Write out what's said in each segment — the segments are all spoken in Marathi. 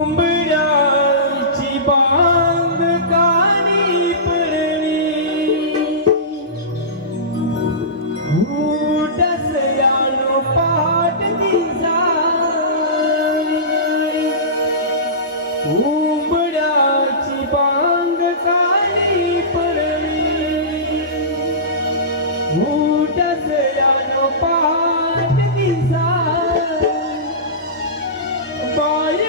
उंबराची बांग कानी पडली उठसयानो पाट दिसाई उंबराची बांग कानी पडली उठसयानो पाट दिसाई बाई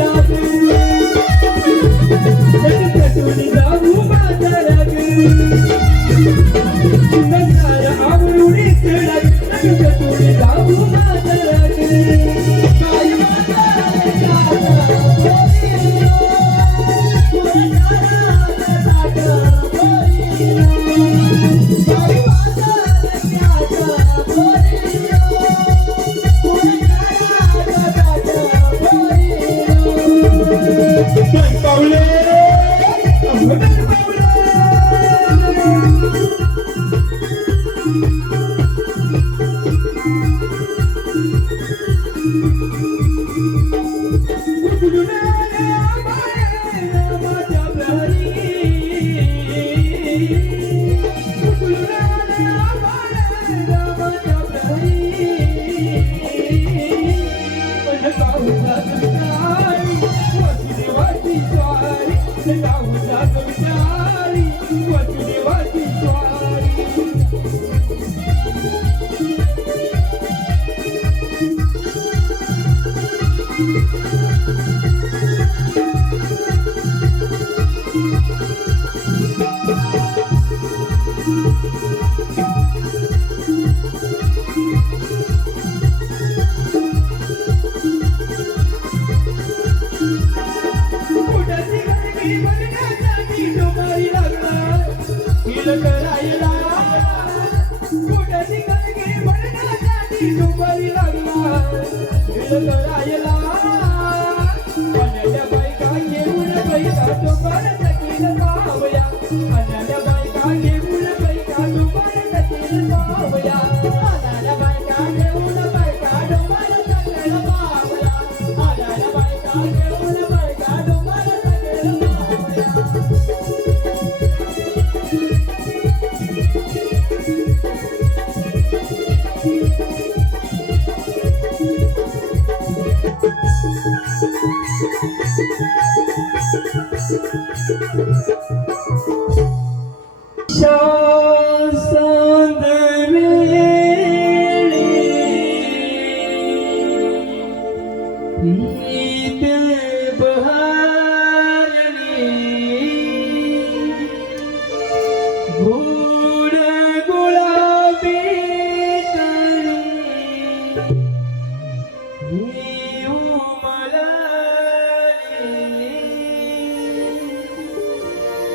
Thank you. पावले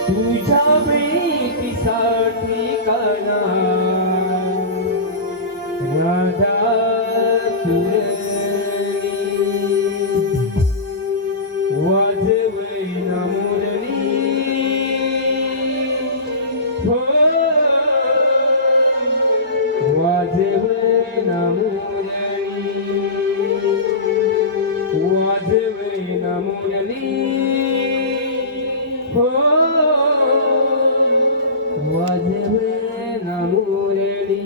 तुझ्या भेटीसाठी काना राधा वाजवैना मुरली हो वाजवैना मुरली वाजवैना मुरली हो वाजवैना मुरली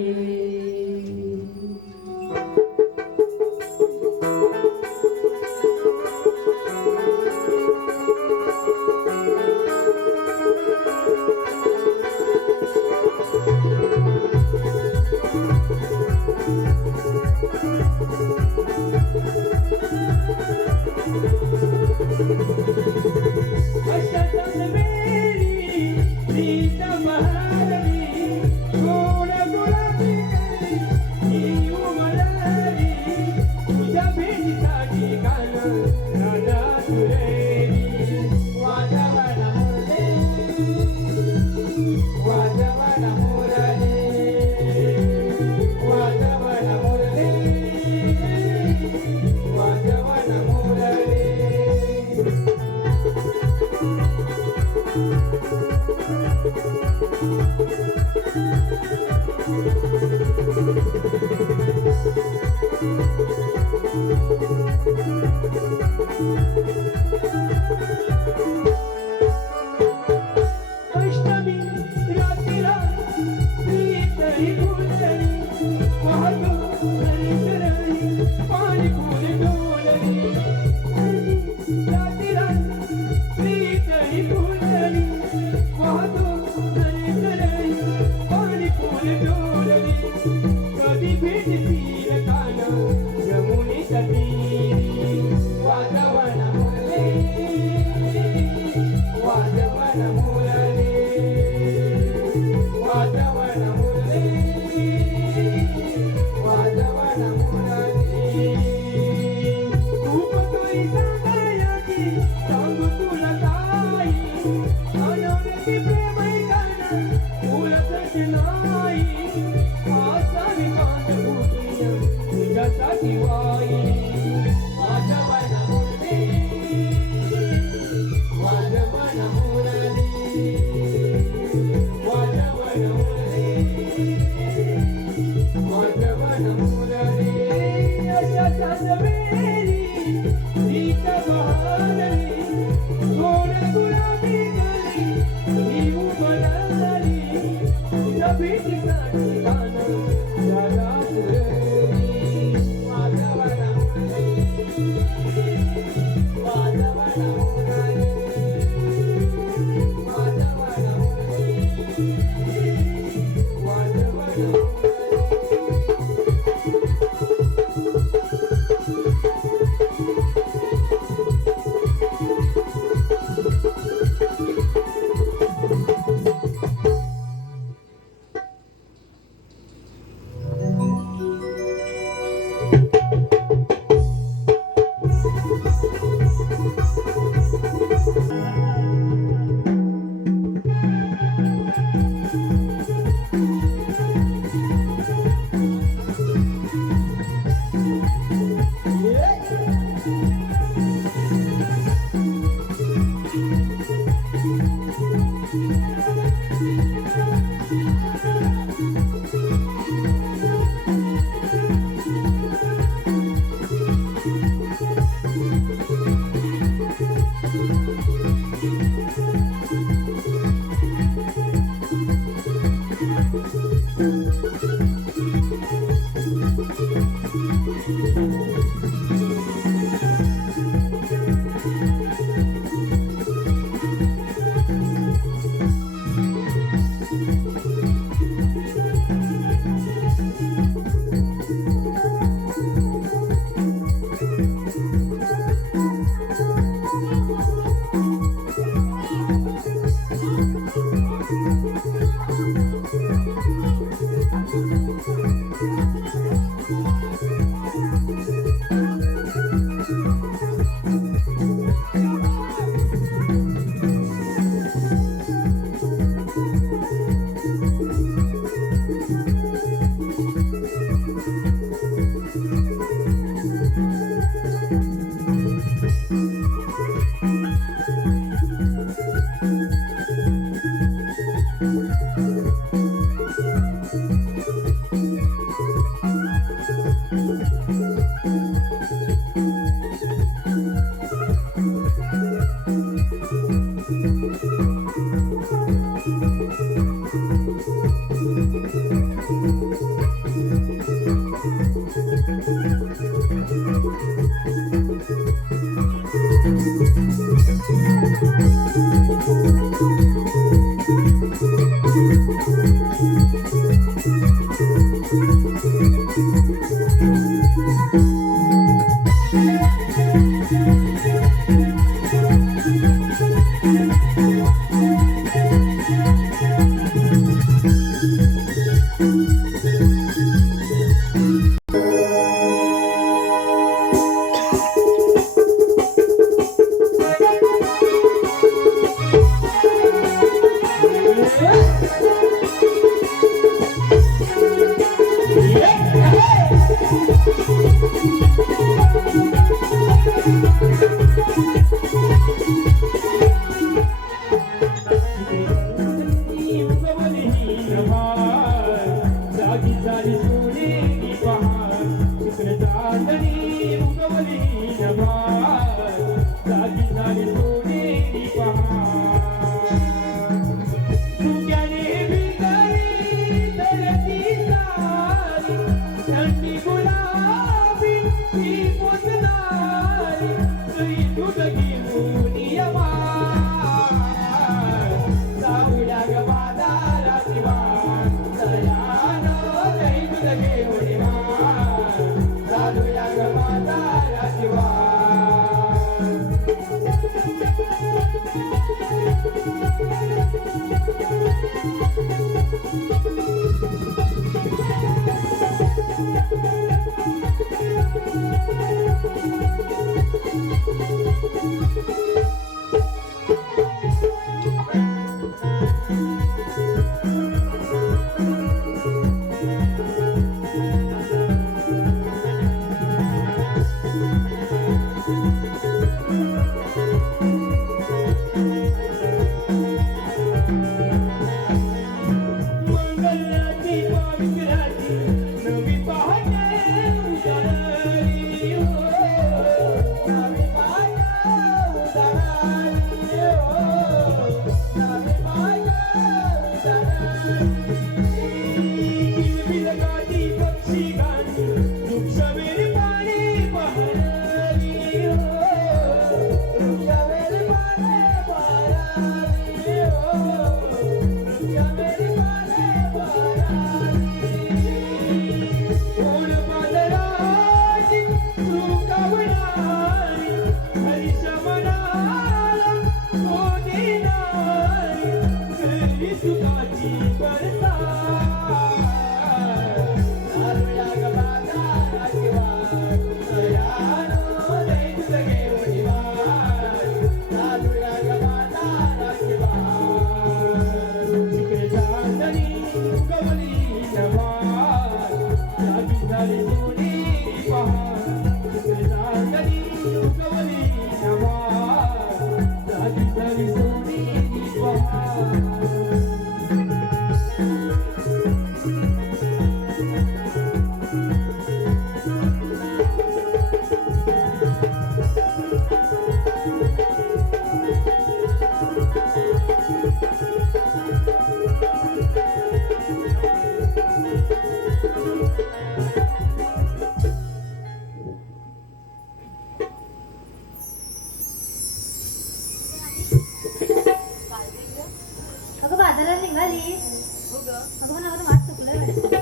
अगं बाजाराला निघालीस? हो ग. अगं मला माझं वाट चुकलंय वाटतं.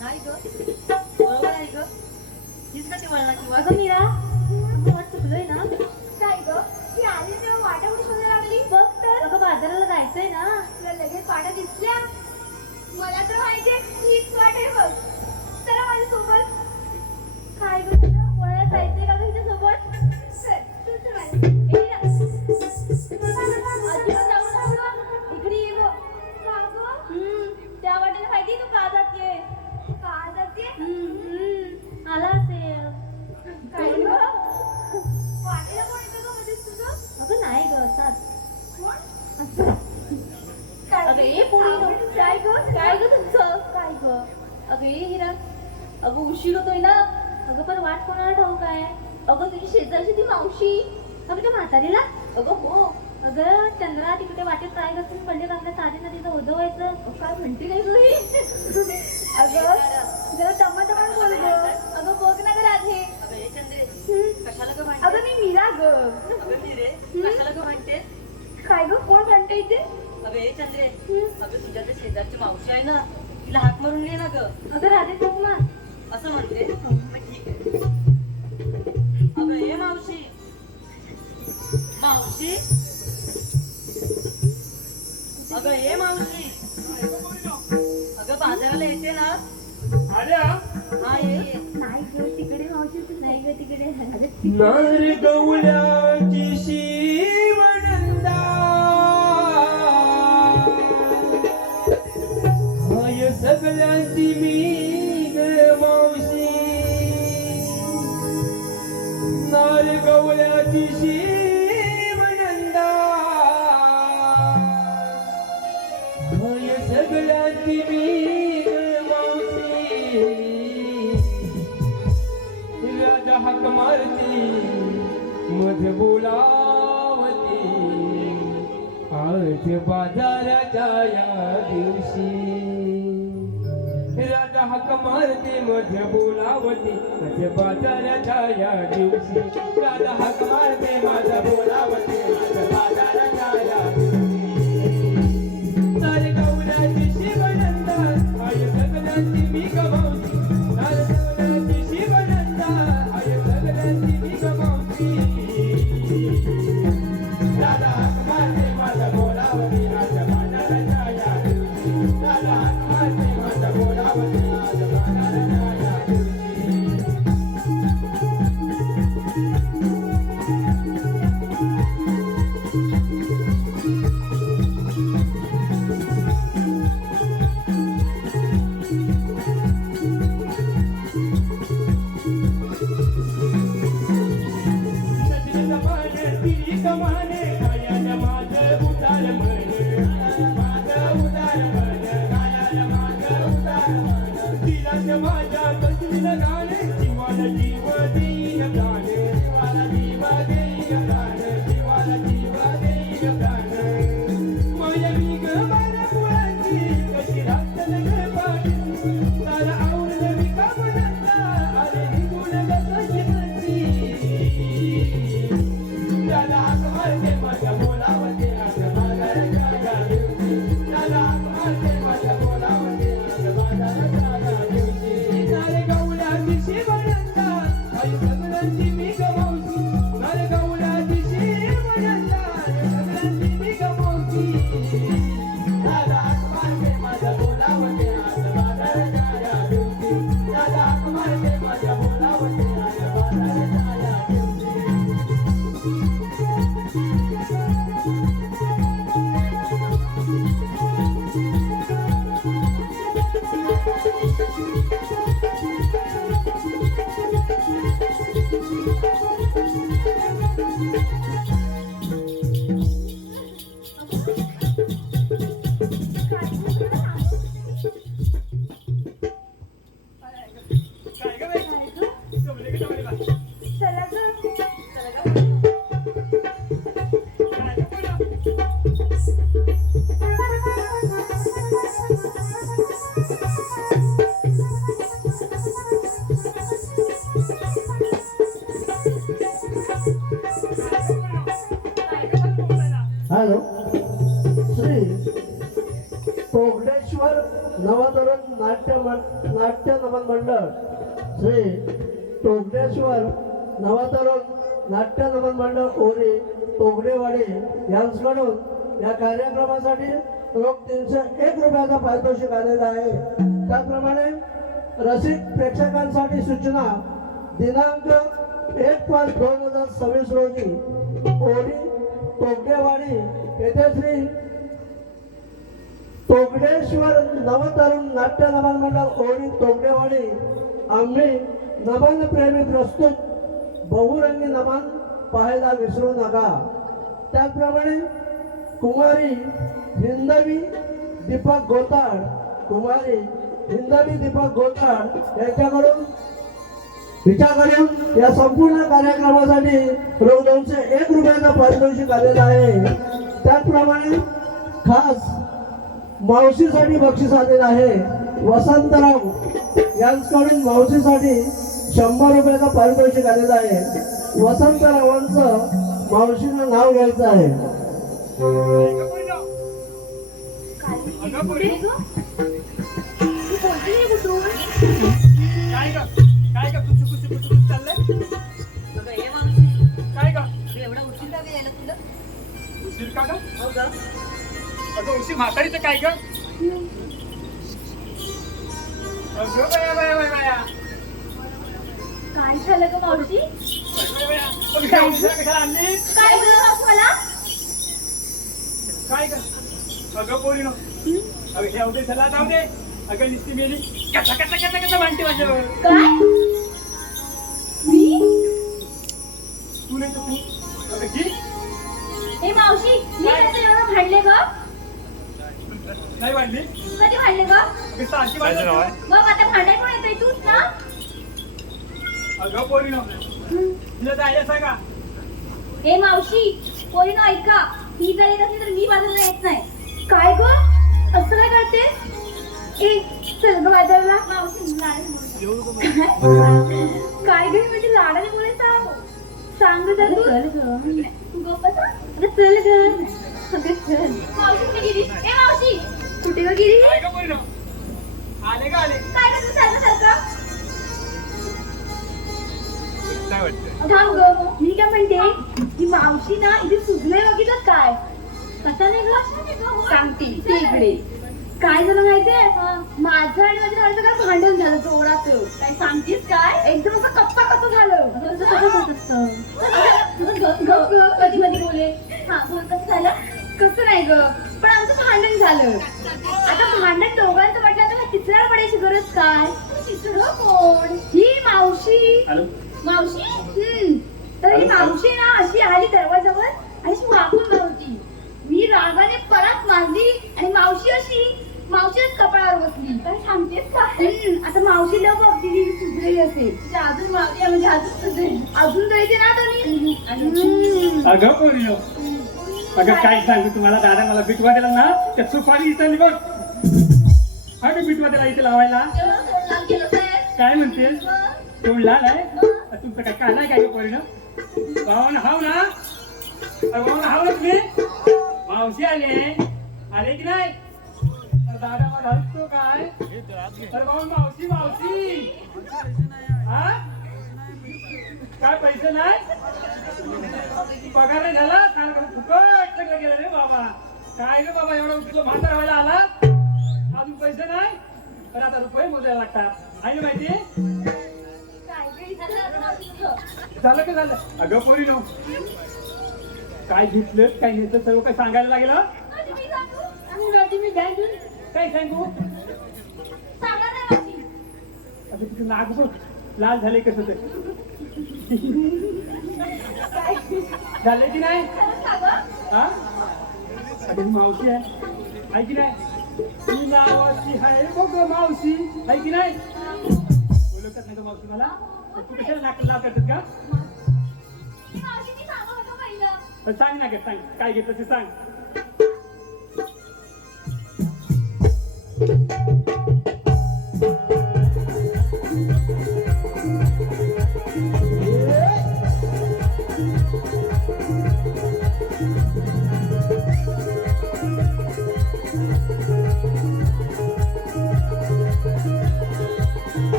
नाही ग. बरोबर आहे ग. हीच कशी वळणाची वाट? अगं मीरा, अगं वाट चुकलोय ना? काय ग? वाटा दिसल्या मला तर माहितीये हीच वाट आहे बघ चला माझ्यासोबत काय गं तुला कोणाला जायचंय का तुझ्या सोबत तू तर इकडे ये गं का गं त्या वाटेला माहिती तू का जाते आला असेल काय गं वाटेला कोण येतं गं मध्येच तुझं अगं नाही गं सात कोण असं अगं ये पुढे काय ग तुमचं काय ग अगं ये हिरा अगं उशीर होतोय ना अगं पण वाट कोणाला ठाऊक आहे अगं तुझी शेजारची ती मावशी अगं त्या म्हातारीला अगं हो अगं चंद्रा तिकडे वाटेत काय घासून पडले आपल्या साधी नदीचं ओझं व्हायचं काय म्हणते काय तुझी अगं जरा टमाटमाट बोल ग अगं बघ ना ग राधे अगं मी मीरा ग काय ग कोण म्हणते इथे अगं हे चंद्रे अगं तुझ्या त्या शेजारची मावशी आहे ना तिला हाक मारून ये ना ग अगं राधे तू ना असं म्हणते मग ठीक आहे अगं हे मावशी मावशी अगं हे मावशी अगं बाजाराला येते ना आल्या हा ये नाही ग तिकडे मावशी नाही ग तिकडे नार गवल्याची शिवनंदा हाय सगळ्यांची मी ग मावशी नार गवल्याची शिवनंदा हाय सगळ्यांची मी ग मावशी राजा हाक मारती मध बोलावती आज बाजाराच्या या दिवशी राजा हाक मारती मध बोलावती आज बाजाराच्या या दिवशी राजा हाक मारते माझ बोलावती आज बाजाराच्या या दिवशी सारे गवल्याची शिवनंदा आय सगळ्यांची मी गमावती सारे गवल्याची शिवनंदा आय सगळ्यांची मी गमावती राजा हाक मारते माझ बोलावती आज बाजाराच्या या दिवशी राजा हाक मारते माझ बोलावती आज बाजाराच्या या दिवशी हॅलो श्री कोगडेश्वर नवतरुण नाट्य नमन मंडळ श्री कोगडेश्वर नवतरुण नाट्य नमन मंडळ ओरी तोगडेवाडी यांच्याकडून या कार्यक्रमासाठी रोख 301 रुपयाचा पारितोषिक आलेला आहे. त्याचप्रमाणे रसिक प्रेक्षकांसाठी सूचना दिनांक 1/5/2026 रोजी ओरी तोगडेवाडी येथे श्री तोगडेश्वर नवतरुण नाट्य नमन मंडळ ओरी तोगडेवाडी आम्ही नमन प्रेमी प्रस्तुत बहुरंगी नमन पाहायला विसरू नका. त्याचप्रमाणे कुमारी हिंदवी दीपक गोताड यांच्याकडून हिच्याकडून या संपूर्ण कार्यक्रमासाठी रोख 201 रुपयाचा पारितोषिक आलेला आहे. त्याचप्रमाणे खास मावशीसाठी बक्षीस आलेलं आहे. वसंतराव यांच्याकडून मावशीसाठी 100 रुपयाचा पारितोषिक आलेला आहे. वसंतरावांचं मावशीनं नाव घ्यायचं आहे. अगं पोरी, काय ग कुचू चाललंय? अगं ये मावशी, काय ग तू एवढा उशीर का ग यायला तुला? उशीर का ग? हो ग. अगं उशीर म्हातारीचं काय ग? अगं बाया काय झालं ग मावशी? अगं काय उशिरा कशाला आणली? काय झालं मला? काय ग? अगं पोरी नो अगं ठेव दे, चला जाऊ दे. अगं नुसती मेली कसा मांडते माझ्यावर. काय? मी? तू नाही तर तू. अगं की ए मावशी, मी आता एवढं भांडले ग? नाही वाढली. कधी भांडले ग? अगं सारखी वाढली. मग आता भांडाय कोण येतोय? तूच ना? अगं पोरी नो तुला जायला सांगा. ए मावशी, पोरीनो ऐका, ही जर येत असली तर मी बाजूला येत नाही. काय ग? असं काय करते? ए चल ग बाजारला. मावशी काय ग म्हणजे लाडाने बोलायचं? सांग ग जरा तू. गप्प बसा. अरे चल ग. मावशी कुठे गेली? ए मावशी कुठे ग गेली? काय ग पोरी नो आले का आले? काय करतो सारखं? काय वाटतं? थांब ग, मी काय म्हणते की मावशी ना इथे सुजलंय बघितलं काय? कसा नाही ग? सांगते ते इकडे. काय झालं माहितीये? माझं आणि माझ्या नवऱ्याचं काय भांडण झालं जोराचं. काय सांगतेस काय? एकदम असं कप्पा कसं झालं. कधी मध्ये बोले. हा बोल, कसं झालं? कसं नाही ग, पण आमचं भांडण झालं. आता भांडण दोघांचं म्हटलं तर तिसऱ्याला पडायची गरज काय? तिसरं कोण? ही मावशी. मावशी तर ही मावशी ना अशी आली दरवाजावर आणि अशी वाकून होती. मी रागाने परत मारली आणि मावशीच कपाळावर बसली. काय सांगतेस का? आता मावशी लव बघ दिली सुधरेली असेल. अजून मावशी म्हणजे अजून सुधरेल. अजून जायचे ना तुम्ही. अगं पोरी नो अगं काय सांगू तुम्हाला. दादा मला बिटवा दिला ना त्या सुपारी इथं बघ. अगं बिटवा दिला इथे लावायला. काय म्हणते? तोंड लाल आहे. तुमचं काय काल आहे काय पोरी नो? भावना हाव ना? भावना हाव ना तुम्ही? मावशी आले की नाही? दादा मला हसतो काय? अरे भाऊ मावशी हा काय पैसे नाही? पगार नाही झाला? फुकट सगळं गेलं रे बाबा. काय रे बाबा एवढं तुला भांडण व्हायला आला अजून पैसे नाही? तर आता रुपये मोजायला लागतात. आहे ना माहिती? झालं का झालं? अगं पोरी नो काय घेतलं काय घेतलं सर्व काय सांगायला लागेल. काय सांगू? आता तिथे नाक बघ लाल झाले कसं ते. झाले की नाही? हा अगं मावशी आहे की नाही? ती नावाची आहे बघ मावशी आहे की नाही? ओळखत नाही का मावशी मला? तू कशाला नाक लाल करतात का? सांग ना सांग काय घेतलं ते सांग.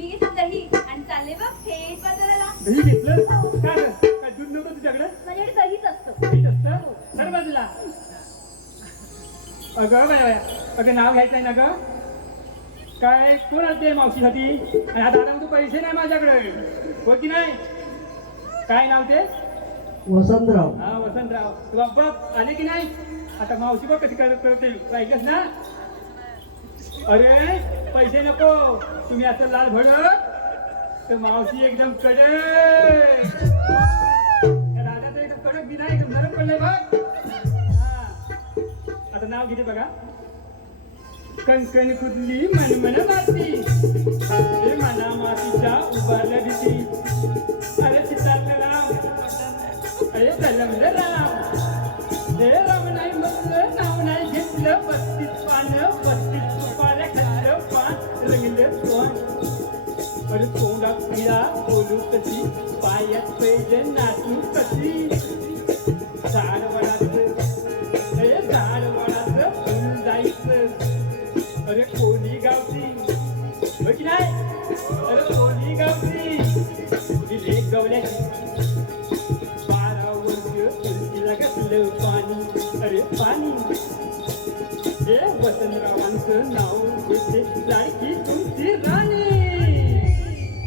मी घेतलं दही आणि चालले बघ थेट बाजाराला. दही घेतलं काय ग? काय दूध नव्हतं तुझ्याकडे? माझ्याकडे दहीच असतं. दहीच असतं सर बाजूला. अगं बाया अगं नाव घ्यायचं आहे ना ग? काय कोण आलते मावशीसाठी? आणि आता तू पैसे नाही माझ्याकडे हो की नाही? काय नाव ते? वसंतराव. हा वसंतराव. तू बघ आले की नाही? आता मावशी बघ कशी करते ऐकस ना? अरे पैसे नको तुम्ही असं लाल भडक तर मावशी एकदम कडक. राजा तर एकदम कडक बी नाही एकदम नरम पडलंय बघ. हा आता नाव घेते बघा. कणकण कुदली मनमन माती हे मना मातीच्या उभारल्या भीती. अरे चितारलं राम अरे कलमलं राम हे राम नाही म्हटलं नाव नाही घेतलं. 32 पानं 32 सुपाऱ्या खाल्लं पान रंगलं तोंड. अरे तोंडा पिळा बोलू कशी पायात पैजे नाचू कशी. झाड वडाचं अरे झाड वडाचं फुल जायचं. अरे कोणी गावची हो की नाही? अरे कोणी गावची दिले गवल्याची 12 वर्ष तुलसीला घातलं पाणी. अरे पाणी हे वसंतरावांचं नाव घेते लाडकी तुमची राणी.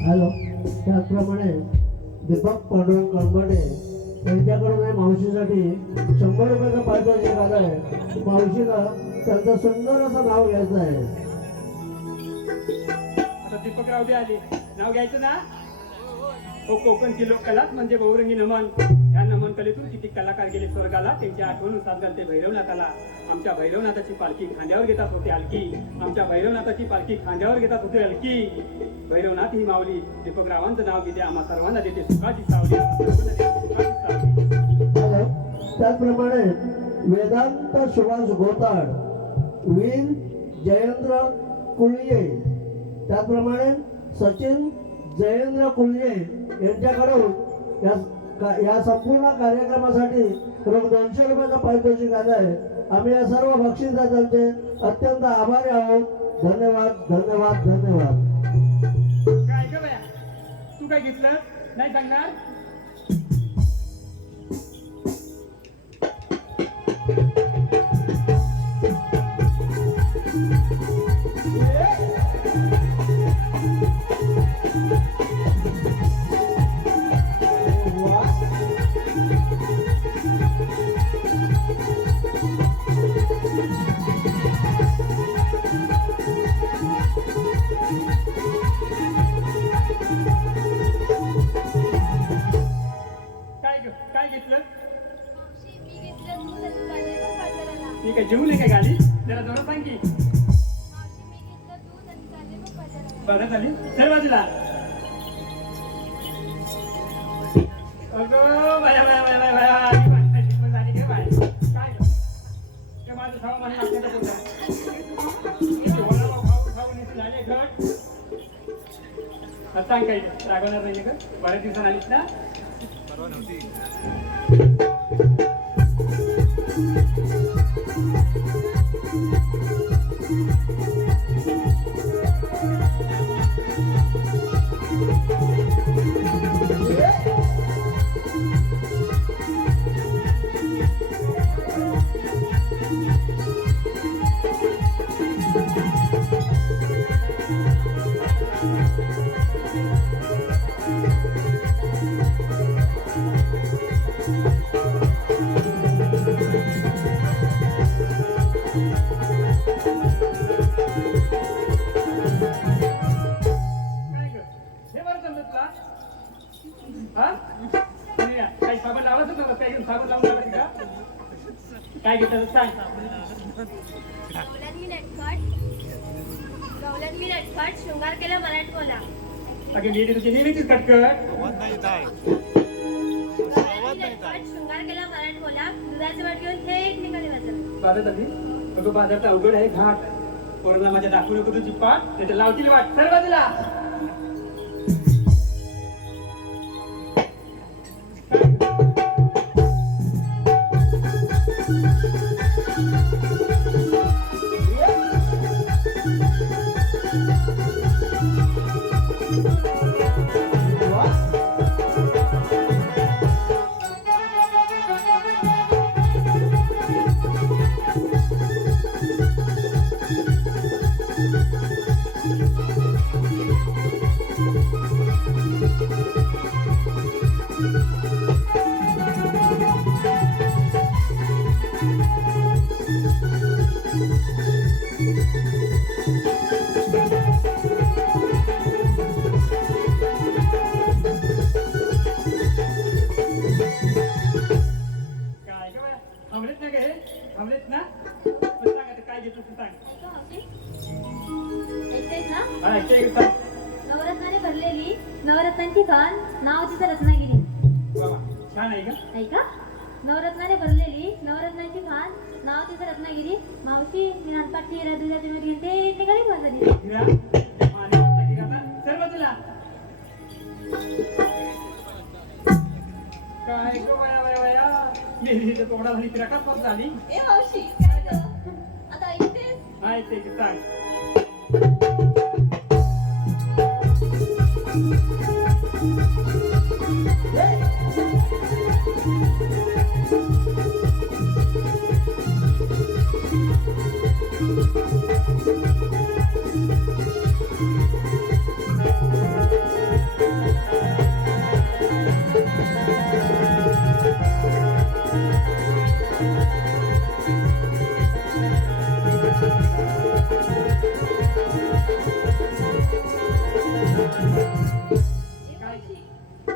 हॅलो. त्याचप्रमाणे दीपक पांडुरंग कळंबडे यांच्याकडून मावशीसाठी 100 रुपयाचा पारितोषिक आलं आहे. मावशीला त्यांचं सुंदर असं नाव घ्यायचं आहे. आता दीपकराव बी आले नाव घ्यायचं ना? हो कोकणची लोककला म्हणजे बहुरंगी नमन. या नमन कलेतून किती कलाकार गेले स्वर्गाला. त्यांची आठवण साथ घालते भैरवनाथाला. आमच्या भैरवनाथाची पालखी खांद्यावर घेतात होते हलकी. आमच्या भैरवनाथाची पालखी खांद्यावर घेतात होते हलकी. भैरवनाथ ही माऊली दीपकरावांचं नाव घेते आम्हा सर्वांना देते सुखाची सावली. हॅलो. त्याचप्रमाणे वेदांत सुभाष गोताड वीर जयेंद्र कुळये त्याचप्रमाणे सचिन जयेंद्र कुळये यांच्याकडून या संपूर्ण कार्यक्रमासाठी रोख 200 रुपयाचा पारितोषिक आलं आहे. आम्ही या सर्व बक्षिसदारांचे अत्यंत आभारी आहोत. धन्यवाद धन्यवाद धन्यवाद. काय ग बया तू काय घेतलं नाही सांगणार? काय घेतलं? मावशी, मी घेतलं दूध आणि चालले बघ बाजाराला. मी काय जेवू नये काय गाडी? जरा जोरात सांग की. मावशी, मी घेतलं दूध आणि चालले बघ बाजाराला. बरं झाली चल बाजूला. अगं बाया बाया बाया बाया बाया आली माणसाची पण झाली ग बाय. काय ग? ते माझं खाऊ म्हणे आपल्याला बोलता. खाऊन इथे झाले घट. आता सांग काही रागवणार नाही ग. बऱ्याच दिवसांनी आलीस ना? काही साबण लावायचं नव्हतं काही साबण लावून टाकायचं का? काय घेतलं सांग. गवलन मी नटखट शृंगार केला मराठमोला. अगे मी तुझी नेहमीचीच कटकट. नटखट शृंगार केला मराठमोला. दुधाचे वाट घेऊन थेट निघाले बाजारात. बाजार झाली तो बाजारचा अवघड आहे घाट. कोरोना माझ्या दाखवू नको तुझी पाठ त्याच्या लावतील वाट. चल बाजूला. काय ग बाया? थांबलेत ना ग हे? थांबलेत ना? पण सांग आता काय घेतलं ते सांग. ऐकतेस ना? हा, ऐकते का सांग. नवरत्नाने भरलेली नवरत्नांची खान, नाव तिचं रत्नागिरी. बाबा, छान आहे का? ऐका, नवरत्नाने भरलेली नवरत्नांची खान, नाव तिचं रत्नागिरी. मावशी मी नानपाटची हिरा दुधाची मध्ये घेते ते कधी बसली. हिरा? आणि आता की आता? चल बाजूला. काय गो बाया बाया बाया? मेरी इथं तोंडा झाली तिला का पास झाली? ए मावशी काय ग? आता ऐकतेस? हा, ऐकते की सांग.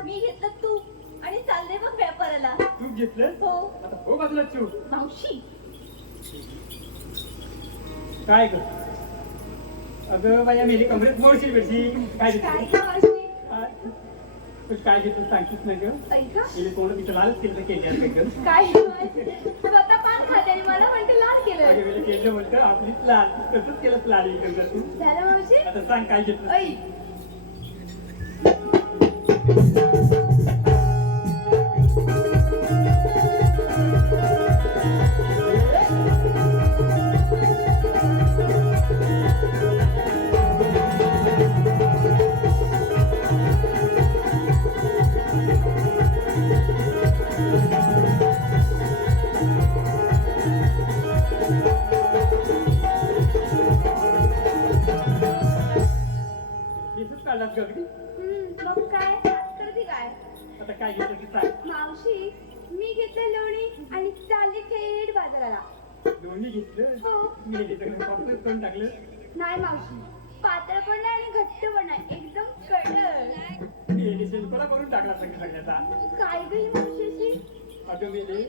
मी घेतलं तूप आणि चालले मग व्यापाराला. तू घेतलं? हो आता हो बाजूला चिव. मावशी. काय ग? अगं बाया मेरी कमरेत मोडशील बेडशी. काय काय घेतलं? ग मावशी? तू काय घेतलं सांगतीस ना ग? ऐका गेले कोण तिचं लालच केलं केली ग. काय स्वतः पान खाते आणि मला म्हणते लाल केलं. अगं वेळेला केलं म्हणतं आपलीच लाल. तसंच केलं लाल इकडं तू. झालं मावशी? आता सांग काय घेतलं? ऐ केसच काढलास ग अगदी. मग काय हात करते काय? आता काय घेतलं ते सांग. मावशी मी घेतलं लोणी आणि चालली थेट बाजाराला. दोन्ही घेतलं. हो. मी घेतलं कॉपरेट करून टाकलं. नाही मावशी, पातळ पण नाही आणि घट्ट पण नाही, एकदम कडक. मी शिल्पला करून टाकला सगळ्याचा. काय गं ही मावशी अशी? अगं मेले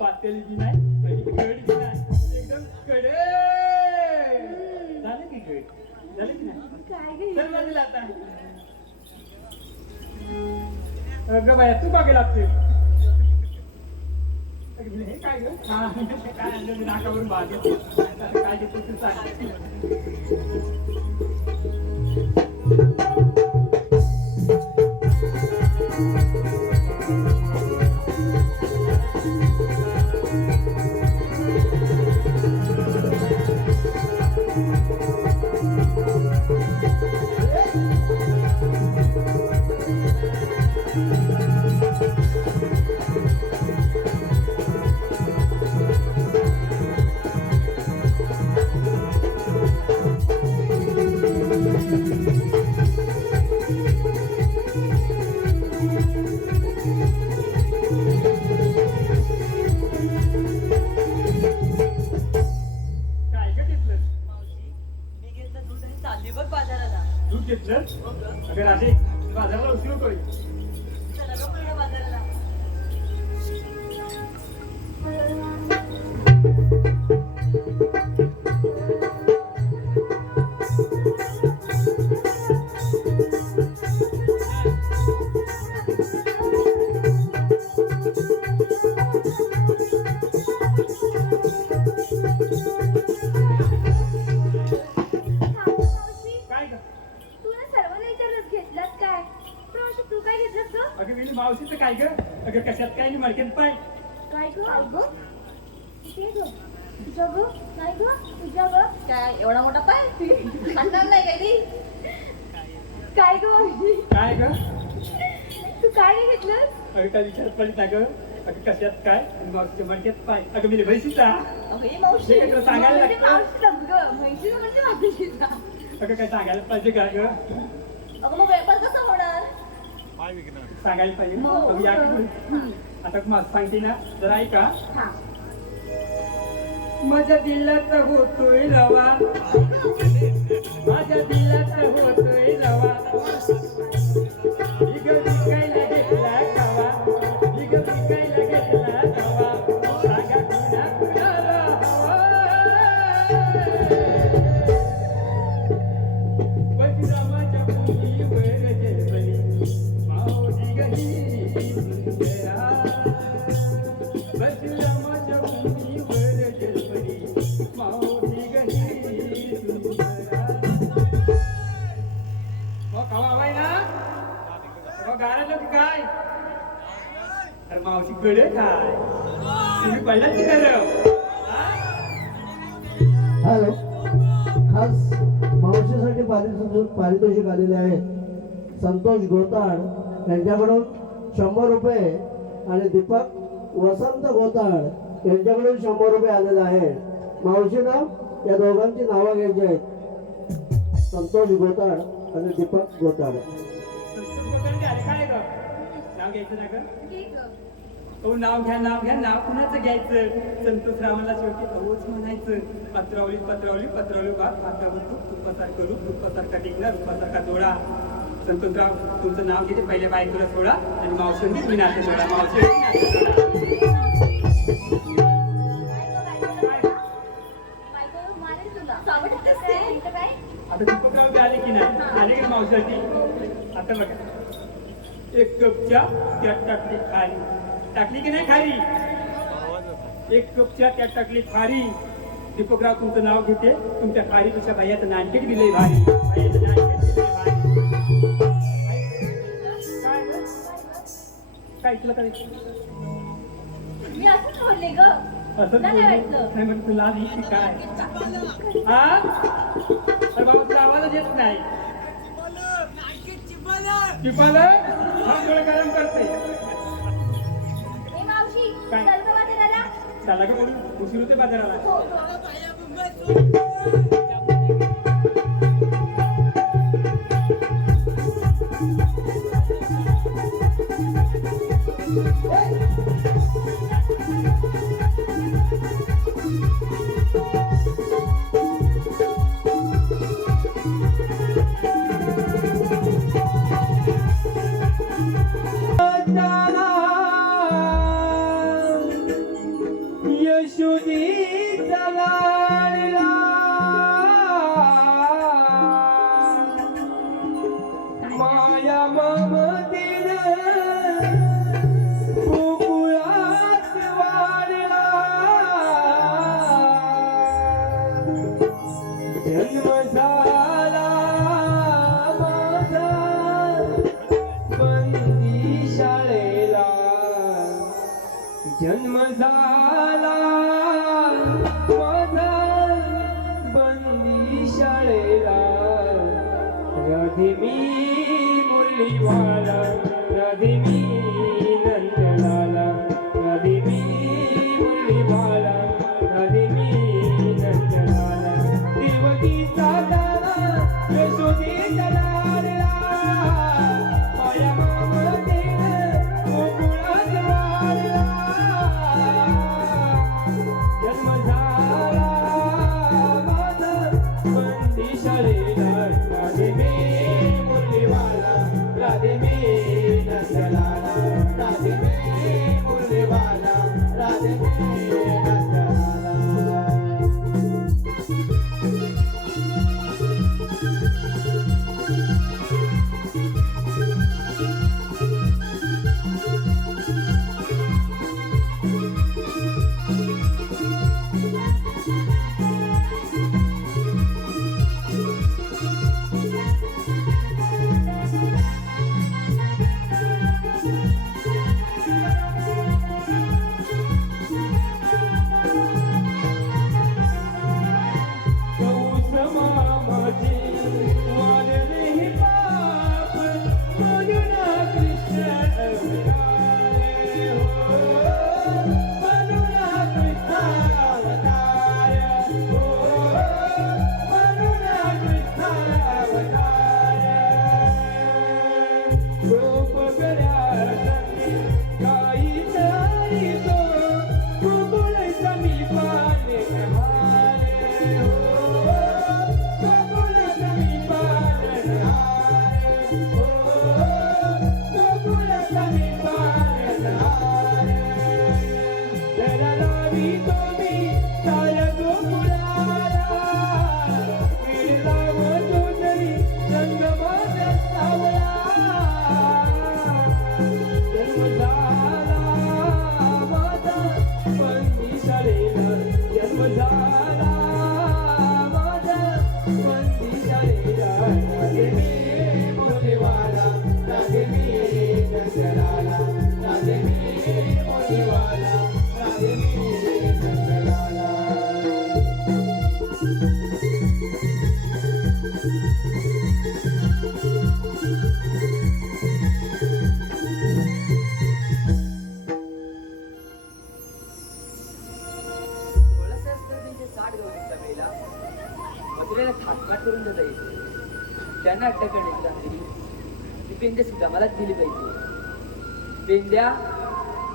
पातेली बी नाही आणि कड बी नाही. एकदम कडक. झालं की कड? झालं की नाही? काय गं ही? चल बाजूला आता. अगं बाया तू बघायला लागते. हे काय ग? हा, काय आणलं मी नाकावरून बाहेर. काय घेतलं तू सांग. दूध घेतलं. अगं राजे बाजाराला उशीर होतोय. चला गं पूर्ण बाजाराला. काय ग? तू ना सर्वांना विचारलंस घेतलात काय? पण मावशी तू काय घेतलंस ग? अगं गेली मावशीचं काय ग? अगं कशात काय नाही मडक्यात पाय. काय ग? काय ग? ते ग. तुझ्या ग? काय ग? तुझ्या ग? काय एवढा मोठा पाय खाणार नाही काही ती. काय ग मावशी काय ग तू काय नाही घेतलंस अगं काय विचारत पडली का ग अगं कशात काय आणि मावशीच्या मडक्यात पाय अगं मी म्हैशीचा अगं हे मावशी हे काय तुला सांगायला म्हणजे लागतं मावशीलाच ग म्हैशीचं म्हणजे मावशीचा अगं काय सांगायला पाहिजे का ग अगं मग व्यापार कसा होणार सांगायला पाहिजे हो. अगं या की. आता मला सांगते ना जरा ऐका हा माझ्या दिलात होतोय रवा माझ्या दिलात होतोय रवा इग विकायला घेतला कावा इग विकायला घेतला कावा सांगा कुणा कुणाला हवा बजरामाच्या भूमीवर जन्मली माऊली गही सुंदरा बजरामाच्या भूमीवर जन्मली माऊली गही सुंदरा मग खावा बाई ना मग गाणं की काय अरे मावशी कडे काय तुम्ही पडलात की खरं हॅलो खास मावशीसाठी पारितोषिक आलेले आहे संतोष गोताड यांच्याकडून 100 रुपये आणि दीपक वसंत गोताड यांच्याकडून 100 रुपये आलेले आहे मावशीला या दोघांची नावं घ्यायची आहेत संतोष गोताड आणि दीपक गोताड काय ग नाव घ्यायचं ना ग घे ग. हो नाव घ्या नाव कुणाचं घ्यायचं संतोष रामाला शेवटी अहोच म्हणायचं पत्रावली बात पात्रावरतो तुपासारखं रूप रूपासारखा टिकला रूपासारखा डोळा संतोषराव तुमचं नाव घेते पहिले बायकोला सोडा आणि मावशी मी नाते सोडा मावशी बायको मारेल तुला सावटच ते इथं काय आता दीपकराव आले की नाही आले की मावशी आता बघा एक कप चहा त्यात टाकली खारी टाकली की नाही खारी एक कप चहा त्यात टाकली खारी दीपकराव तुमचं नाव घेते तुमच्या खारीपेक्षा भैयाचं नानकेट दिलंय भारी भैयाचं नानकेट दिलंय भारी काय तुला काय मी असंच बोलले ग असं तुला नाही वाटलं नाही मग तुला आली की काय हा अरे बाबा तुला आवाजच येत नाही टिपाला आंघोळ गरम करते ए मावशी काय? चल गं बाजाराला चाला का बोलू उशीर होते बाजाराला हो यशोदीचा लाडला माया ममतेनं गोकुळात वाढला जन्म झाला माझा बंदी शाळेला जन्म झाला माझा बंदी शाळेला राधे मी मुरलीवाला राधे मी नंदलाला राधे मी मुरलीवाला राधे मी नंदलाला देवकीचा दाना यशोदेचा लाडला माया ममतेनं गोकुळात वाढला जन्म झाला माझा बंदी शाळेला राधे मी मुरलीवाला राधे मी नंदलाला झोप गळ्यातली काहीच ऐतो गोकुळ समीपाने हारे हो गोकुळ समीपाने हारे हो गोकुळ समीपाने हारे त्याला लावितो मी साऱ्या गोकुळाला वीड लावतो तरी रंग माझा सावळा जन्म झाला माझा बंदी शाळेला जन्म झाला माझा बंदी शाळेला लागे मी मुलीवाला लागे मी गंगराला लागे मी मुलीवाला लागे मी गंगराला मथुरेला थाटमाट करून देता येईल त्यांना अटक करण्याची कामगिरी ती पेंड्या सुदामालाच दिली पाहिजे पेंड्या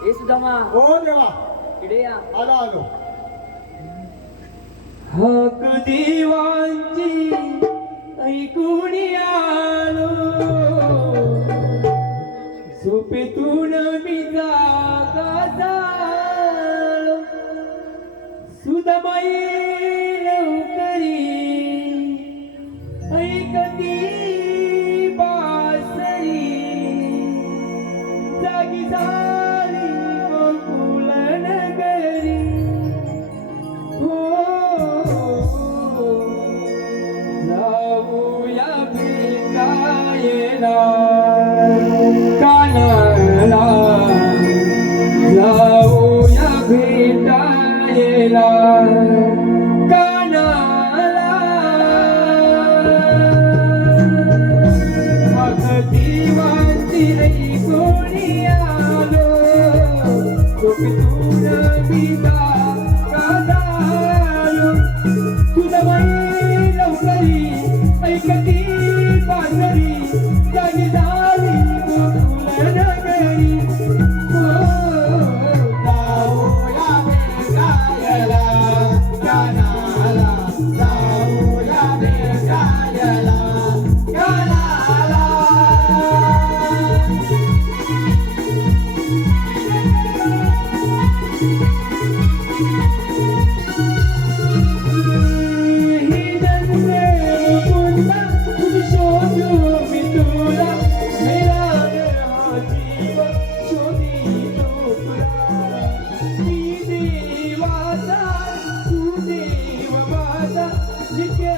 हे सुदामा हो देवा इकडे या आलो आलो हाक देवांची ऐकून आलो झोपेतून मी जागा झालो सुदमाई लवकरी ऐकती बासरी जागी झाली गोकुळ नगरी हो जाऊया भेटायला कानाला जाऊया भेटायला कानाला अगदी वाचिरई कोणी आलो झोपेतून बिगा कादालो तुझा बाई लवकरी ऐकती बासरी जागी झाली गोकुळ नगरी हो जाऊया भेटायला कानाला जाऊया भेटायला कानाला ही जन्मे पुन्हा तुझी शोधू मी तुला मेरा हा जीव शोधितो तुला मी देवाचा तू देव माझा नित्य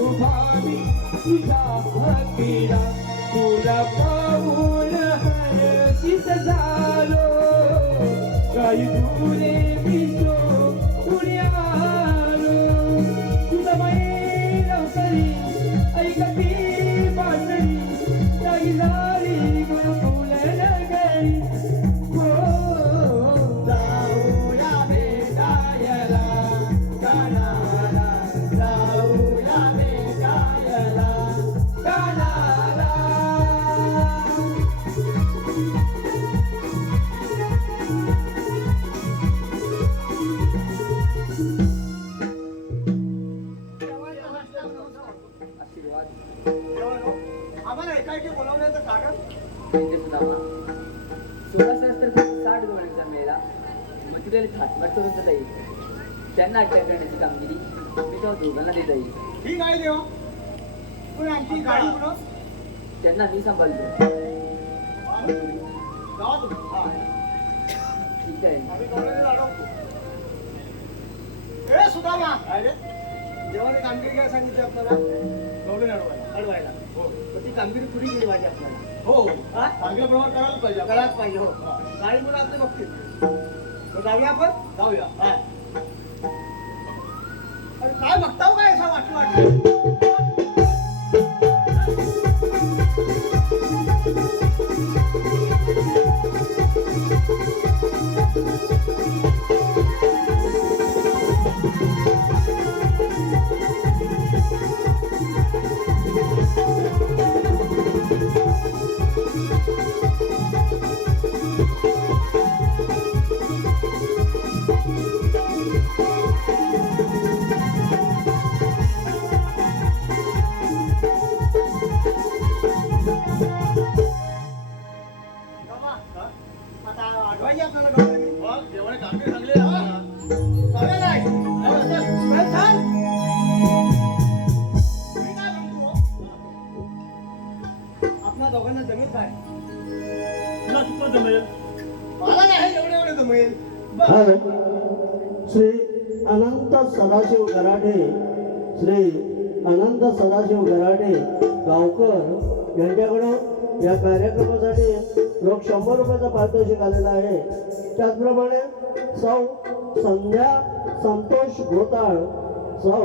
उभावी तुझा हकीला तुला पाहून हरशीत झालो काही तुले मिसो पुण्यालो तुझा बाई लवकरी ऐकती बासरी जागी झाली गोकुळ नगरी हो जाऊया भेटायला कानाला जाऊया भेटायला कानाला आशीर्वाद आम्हाला एकाएकी बोलावण्याचं कारण पेंड्या सुदामा 1660 गवळीचा मेळा मथुरेला थाटमाट करून देता येईल त्यांना अटक करण्याची कामगिरी मी त्या दोघांना देता येईल ठीक आहे देवा पण आमची गाडी पुन्हा त्यांना मी सांभाळतो जावा तुम्ही हा. ठीक आहे आम्ही गवळणीला अडवतो ए सुदामा अरे देवाने कामगिरी काय सांगितली आपल्याला गवळणी अडवायला हो तर ती कामगिरी पुरी केली पाहिजे आपल्याला हो सांगितल्याप्रमाणे करायलाच पाहिजे हो गाडी मुलं आपले बघतील तर जाऊया आपण जाऊया अरे काय बघताव काय असं वाटलं आपल्याला कळलं नाही. मग जेवढे कामगिरी चांगली आहे आपल्याला. चालेल आहे. एवढं चल. बरं, चल. मी काय म्हणतो? आपल्या दोघांना जमेल काय? तुला किती जमेल? मला नाही एवढे जमेल. बरं. हॅलो, श्री अनंत सदाशिव गराडे, श्री अनंत सदाशिव गराडे गावकर यांच्याकडून या कार्यक्रमासाठी रोख 100 रुपयाचा पारितोषिक आलेला आहे. त्याचप्रमाणे सौ संध्या संतोष गोताळ, सौ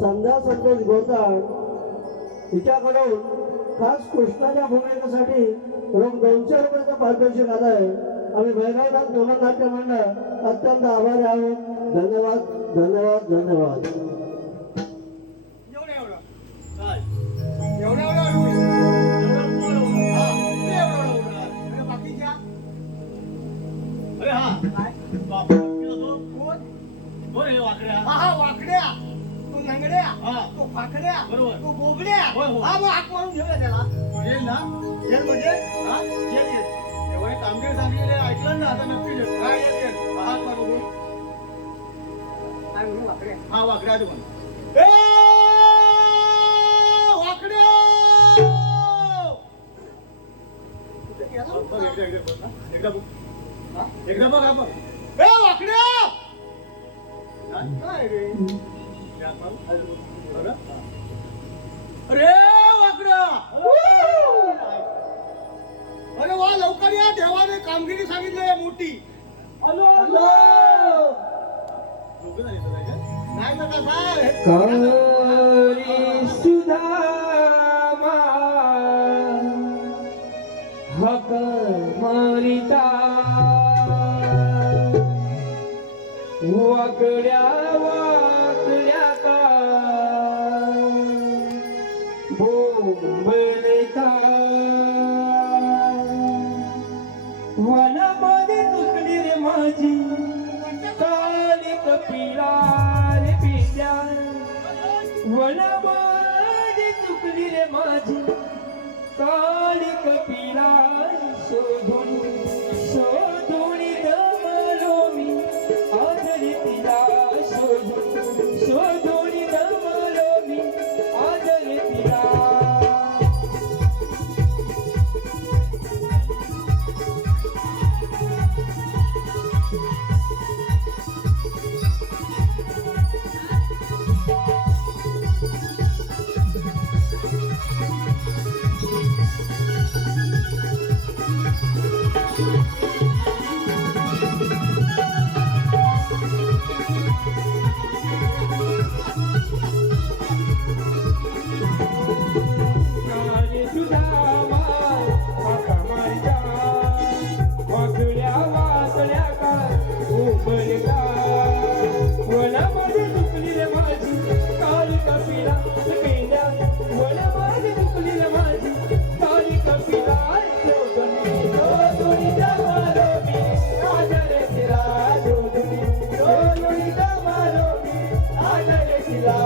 संध्या संतोष गोताळ हिच्याकडून खास कृष्णाच्या भूमिकेसाठी रोख 200 रुपयाचा पारितोषिक आला आहे. आम्ही बेळगाव नमन नाट्य मंडळ अत्यंत आभारी आहोत. धन्यवाद, धन्यवाद, धन्यवाद. एवढं. काय? एवढं होईल. हा, ते एवढं होणार. आणि बाकीच्या? अरे हा. काय? बापरे, तो कोण? कोण आहे वाकड्या? हा, वाकड्या. तो नंगड्या. हा. तो फाकड्या. बरोबर. तो बोबड्या. हा, मग हाक मारून घेऊया त्याला. येईल ना? येईल म्हणजे? हा, येईल. एवढे कामगिरी सांगितले ऐकलं ना, आता नक्की येईल. हा, येईल. हाक मारून. काय म्हणू वाकड्या? हा, वाकड्या तू म्हण. ए वाकड्या! एकदा बघ आपण. ए वाकड्या! काय रे? अरे वाकड्या! अरे वा, लवकर या, देवाने कामगिरी सांगितली मोठी. हॅलो नाही तर कसा कौरी सुधामा हक मारिता वाकड्या वाकड्या का बोंबलता वनामध्ये तुकडी रे माझी काळी कपिला रे पिंड्या वनामध्ये तुकडी रे माझी काळी कपिला शोधून शोधून दमलो मी आजरी तिला शोधून शोधून दमलो मी आजरी तिला काळे सुधामा हाका मारिता वाकड्या वाकड्या का उमलता वनामध्ये दुखली रे माझी काळी कपिला पेंड्या वनामध्ये दुखली रे माझी काळी कपिला शोधून शोधून दमलो मी आजरे तिला शोधून शोधून दमलो मी आजरे तिला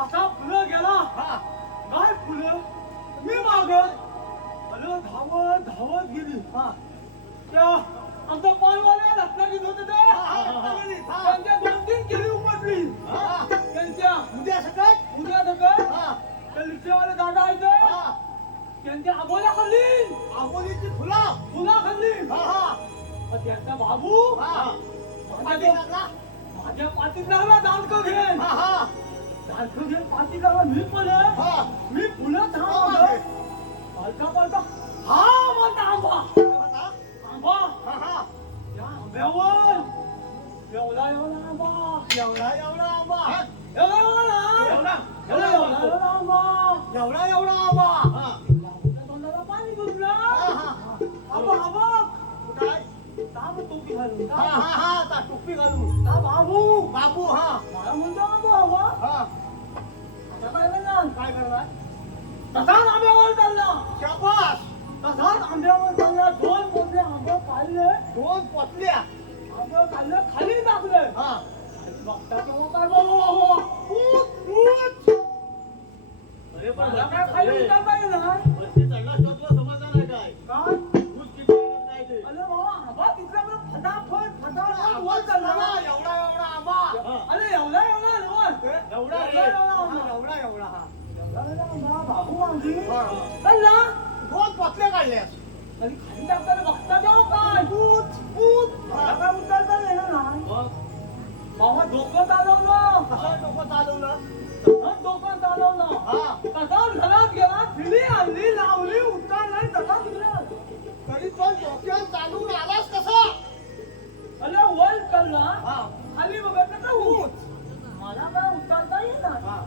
असा फुलं गेला काय फुलं मी माग धावत धावत गेली त्या आमचा पानवाल्या रत्नागिरीत होते त्यांच्या 2-3 केली उपटली त्यांच्या उद्या सकाळ त्या रिक्षावाले दादा आहेत त्यांच्या आबोल्या खाल्ली आबोलीची फुला खाल्ली त्यांचा बाबू माझ्या पाठीत लागला दांडकं घेऊन दांडकं घेऊन पाठीत लागला मी पण मी फुलं थांबवलं पालका पालका हा माझा आंबा हा हा हा ता टोपी घालून हा बाबू बाबू हा मला म्हणतो बाबू हवा हा आता काय करणार काय करणार तसाच आंब्यावर चालला शाबास तसाच आंब्यावर चालला 2 मोठे आंबे काढले 2 पोटल्या आंबे काढले खाली टाकले हा बघता तेव्हा काय बाबा अरे पण मला काय खाली ए, उतरता येणार वरती चढला शोध तुला समजलं नाही काय काय दूध किती येणार काय ते अरे बाबा आंबा तिथला पण फटाफट फटाफट वर आंबा चालला एवढा एवढा आंबा अरे एवढा एवढा नव्हत एवढा रे एवढा एवढा हा बाबू माझी हा. चालला 2 पोटल्या काढल्यास आणि खाली टाकताना बघता जाऊ काय मला काय उतरता येणार नाही मग बाबा डोकं चालवलं कसं डोकं चालवलं डोकं चालवलं हा तसा घरात गेला फिली आणली लावली उतरला तसा तिकडे तरी पण डोक्यात चालून आलास कसा अरे वर चालला हा खाली बघत का ऊच मला काय उतरता येणार हा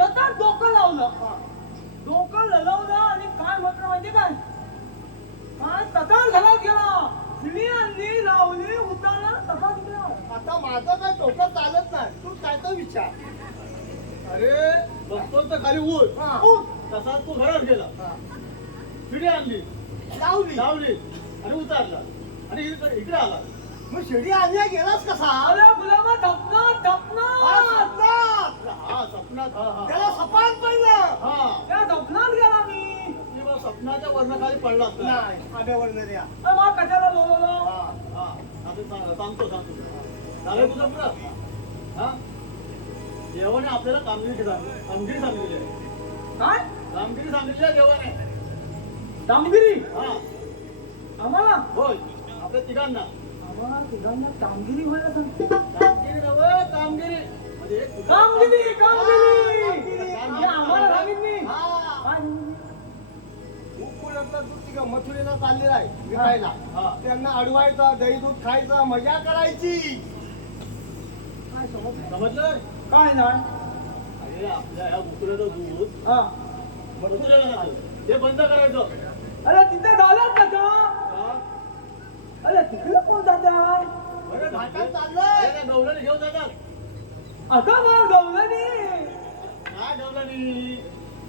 तसा डोकं लावलं हा डोकं ललवलं आणि काय म्हटलं माहिती काय काय तसा घरात गेला फिली आणली लावली उतरला तसा तिकडे आता माझं काय डोकं चालत नाही तू काय तर विचार अरे बसतो तर खाली ऊट हा. तसाच तू घरात गेला शिडी आणली लावली लावली आणि उतारला आणि इकडे आला मग शिडी आणल्या गेलास कसा अरे गुलाबा धपना हा सपनात त्याला सपान पडलं हा त्या धपनात गेला मी की बा सपनाच्या वरनं खाली पडला नाही आड्यावर द्या अरे मग कशाला बोलवलं हा हा आता सांगतो झालं तुझं पुढं हा देवाने आपल्याला कामगिरी सांगितली आहे काय कामगिरी सांगितली आहे देवाने कामगिरी हा आम्हाला होय आपल्या तिघांना आम्हाला तिघांना कामगिरी व्हायला सांगते कामगिरी नव्हे कामगिरी म्हणजे कामगिरी हे आम्हाला सांगितली हा काय सांगितली? उकळता दूध तिघ मथुरेला चाललेला आहे विकायला त्यांना अडवायचा दही दूध खायचा मजा करायची काय समजलं काय नाही अरे आपल्या ह्या उकळ्याचं दूध हा मथुरेला जातं ते बंद करायचं अरे तिथे झालं का का? अरे तिकडे कोण जात अरे घाटात चाललंय गवळणी घेऊन जातात आता मग गवलनी काय गवळणी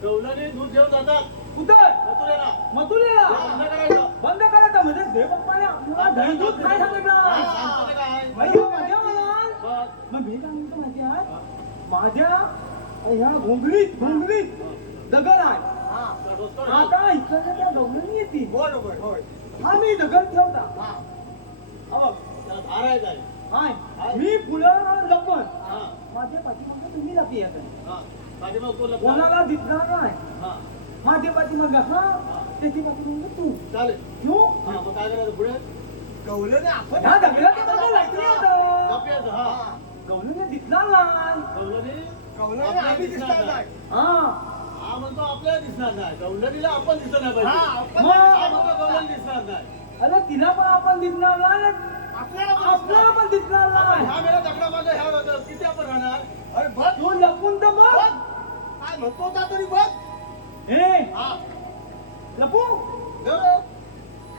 गवळणी दूध घेऊन जातात कुठं मथुरेला मथुरेला बंद करायचं बंद करायचं म्हणजे देवबाप्पाने आपल्याला दही दूध काय सांगितलं सांगतो काय म्हणजे माझ्या मनात बघ. मग मी काय म्हणतो माहिती आहे माझ्या ह्या घोंगडीत दगड आहे हा रस्ता आता इकडे त्या गवळणी येतील बरोबर होय हा मी दगड ठेवता हा अहो, त्याला धारायचं आहे हाय मी पुढं लपन हा माझ्या पाठीमागे तुम्ही लपी येतात हा पाठीमाग कोण लपणार? कोणाला दिसणार नाही हा माझ्या पाठीमागे हा त्याची पाठीमागे तू चालेल तू हा मग काय करायचं पुढे गवळणी आपण ह्या दगडाच्या मागे लपली येतं लपयाचं हा गवळणी दिसणार नाही गवळणी आम्ही दिसणार नाही हा हा म्हणतो आपल्याला दिसणार नाही गवळणीला आपण दिसत नाही हा, पाहिजे मग- हा म्हणतो गवळण दिसणार नाही अरे तिला पण आपण दिसणार नाही आपल्याला पण दिसणार नाही ह्या वेळेला दगडामागे ह्या किती आपण राहणार अरे बघ तू लपून तर बघ काय म्हणतो होता तरी बघ हे हा लपू एवढं.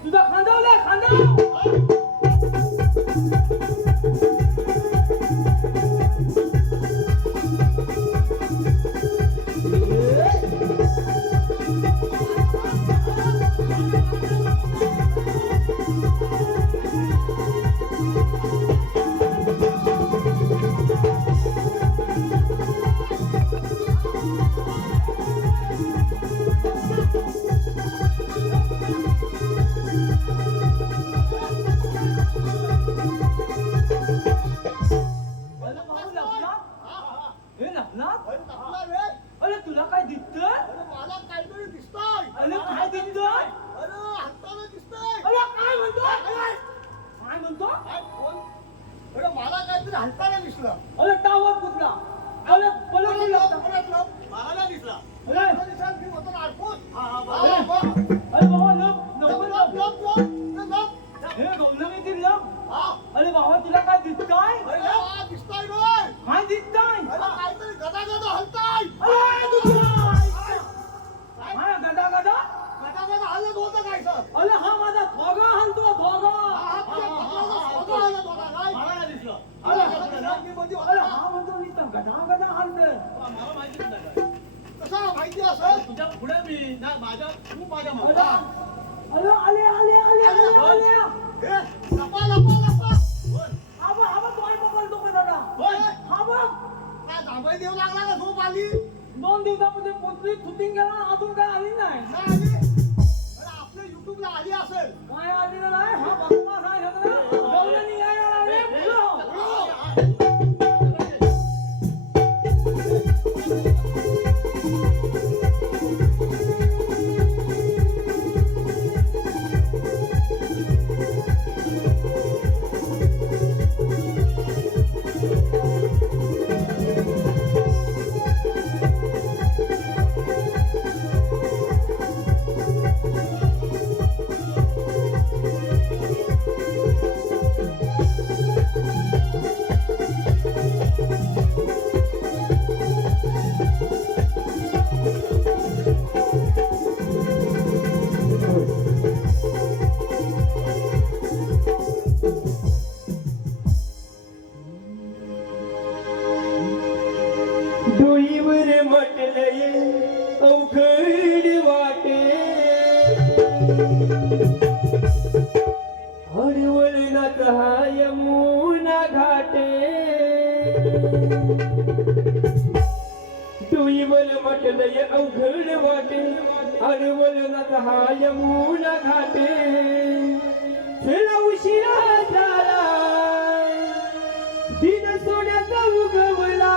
तुझा खांदावला खांदाव अरे भाऊ लपला हा, हा. हे लपला अरे कसला रे? अरे तुला काय दिसतंय अरे मला काहीतरी दिसतंय अरे काय दिसतंय अरे हाताला दिसतंय अरे काय म्हणतो काय म्हणतो काय कोण? अरे मला काहीतरी हलताना दिसलं अरे टावर कुठला अरे पलट लपला परत लप. मला नाही दिसला अरे मला दिसला की होतं ना अडकून. हा, हा, अरे बघ. अरे बाबा लप लप, लप लप, लप लप, लप. लप. हे गौलमीतील लप हा. अरे बाबा तुला काय दिसतंय अरे वा, दिसतंय रे. काय दिसतंय अरे काहीतरी गदा हलताय अरे दिसतंय काय गदा गदा गदा हलत होतं काय सर अरे हा माझा थोगा हलतो थोगा हा, हा, तुझ्या पत्राचा बातमी मध्ये अरे होता हा म्हणतो मी तर गदा हाणतोय. मला माहितीच नाही कसा माहिती असेल तुझ्या पुढे मी नाही माझ्या तू माझ्या अरे मागे आले आले आले आले आले लपा लपा लपा बोल हा बघ तोय पकडतो का दादा बोल हा बघ काय दाबाई देऊ लागला का झोप आली 2 दिवसामध्ये पोचली शूटिंग केला अजून काय आली नाही नाही आली अरे आपल्या युट्यूबला आली असेल काय आली नाही हा बकवास आहे सगळं गवळणी निघायला लागले बोलो डोईवर म्हटलंय अवघड वाटे हळवळणात हा यमुना घाटे डोईवर म्हटलंय अवघड वाटे हळवळणात हा यमुना घाटे चला उशिरा झाला दिन सोन्याचा उगवला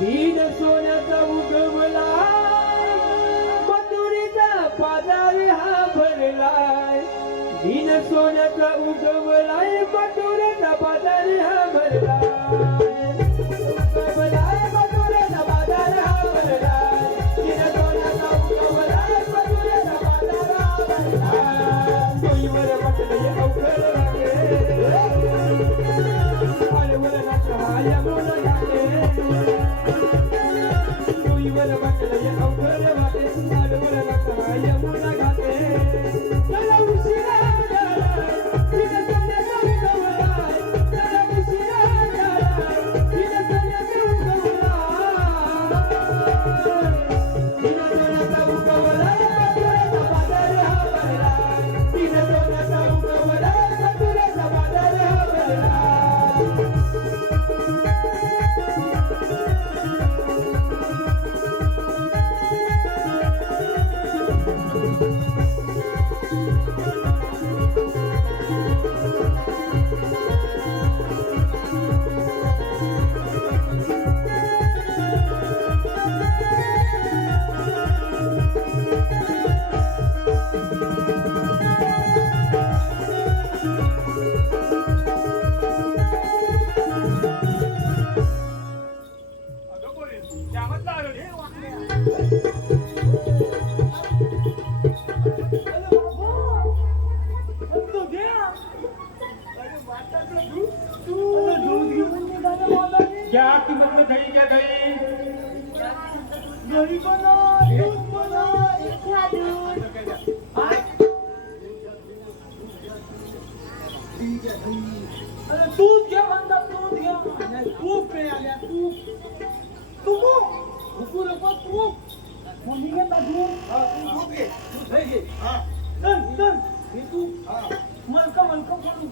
दिन सोन्याचा उगवला मथुरेचा बाजार हा भरलाय दिन सोन्याचा उगवलाय मथुरेचा बाजार हा भरलाय उगवलाय मथुरेचा बाजार हा भरलाय दिन सोन्याचा उगवलाय मथुरेचा बाजार हा भरलाय डोईवर म्हटलंय अवघड वाटे हळवळणात हा यमुना घाटे डोईवर म्हटलंय अवघड वाटे हळवळणात हा यमुना घाटे चला उशिरा झालाय दिन सोन्याचा उगवलाय चला उशिरा झालाय दिन सोन्याचा उगवलाय दिन सोन्याचा उगवलाय मथुरेचा बाजार हा भरलाय दिन सोन्याचा उगवलाय मथुरेचा बाजार हा भरलाय अगं कोणी त्यामधला आलो रे वाकड्या तू घे अरे वाटातलं दूध दूध घेऊन निघालं मला घ्या की मग दही घ्या दही घरी बनव दूध बनव इच्छा दूध अरे दूध घे म्हणतात दूध घ्या तूप नाही आल्या तूप तूप नको तूप कोणी घेता दूध दूध घे दूध दही घे हा चल हे तूप हा मलका करून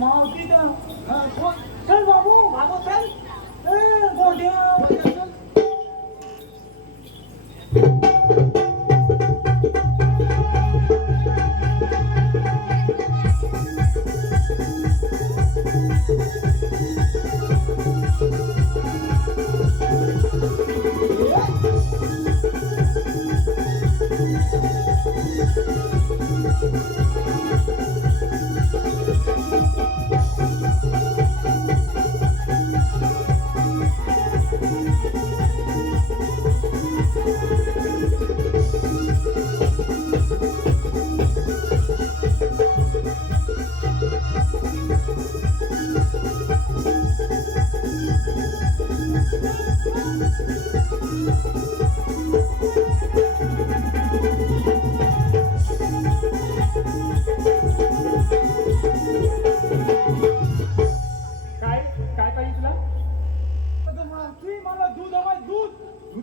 मावती हा कोण चल बाबू बाबा चल गोड्या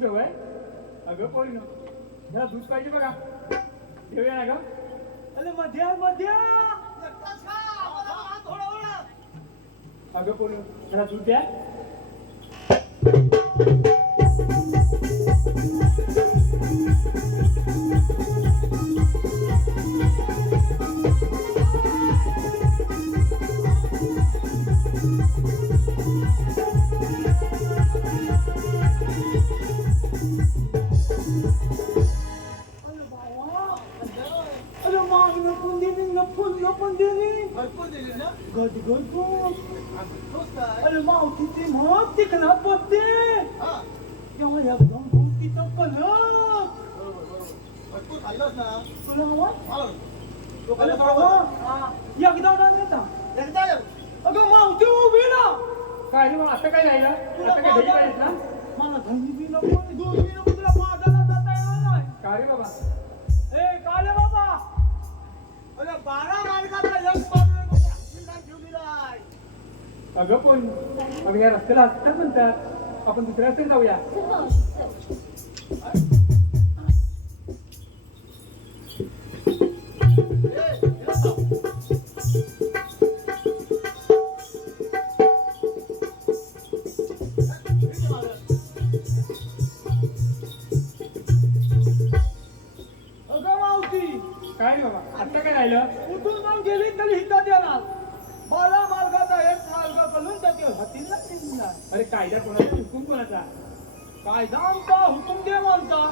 सवय अगं पोरी जरा दूध पाहिजे बघा ठेवूया ना ग अरे मध्या एकटाच खा. आम्हाला थोडं ओळख. अगं पोरी जरा दूध द्या अरे माग नपून दिली नपून दिली भरपूर दिली ना गदगद अरे मावतीची मग तिकना पत्ते तेव्हा एकदम भूतीचं कलक भरपूर खाल्लंच ना तुला एकदा नेता एकदा अगं मावती उभी ना काय रे मग आता काय राहिलं आता काय घरी पाहिजेत ना मला धनी बी नको दूध बी नको तुला मागायला जाता येणार नाही काय रे बाबा ए काले बाबा अरे 12 मार्गाचा एक पाऊल ठेवलेला अगं पण मग या रस्त्याला असतात म्हणतात आपण दुसऱ्या रस्त्याने जाऊया अगं मावती काय रे बाबा आता काय राहिलं उठून पण गेली तरी हिता येणार 12 मार्गाचा एक मार्ग करून त्याचे हतीला निघणार अरे कायदा कोणाचा हुकूम कोणाचा कायदा आमचा हुकूम दे म्हणता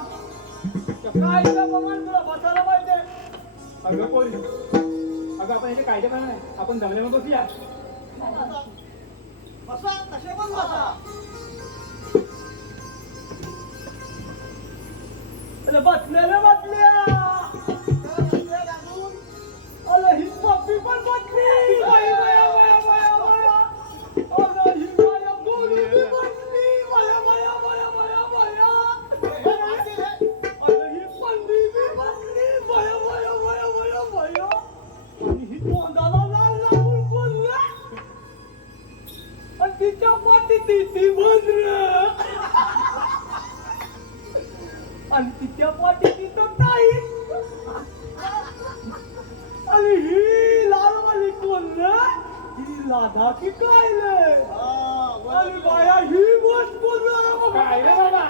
कायदा प्रमाण तुला बसायला पाहिजे अगं पोरी अगं आपण याचे कायदे पण नाही आपण जमल्यावर बसूया बसा कसे पण बसा अरे बसल्या अरे ही पप्पी पण बसली बाया बाया बाया बाया बाया अरे ही बाया गोरी बी बसली बाया बाया बाया बाया बाया अरे ही पंडी बी बसली बाया बाया बाया बाया बाया आणि ही तोंडाला लाल लावून बोलल्या आणि तिच्या पाठी ती बंद आणि तिच्या पाठी तिथं नाही आणि ही लालवाली कोण ही लादा की काय आणि बाया ही बस बोलणार काय रे बाबा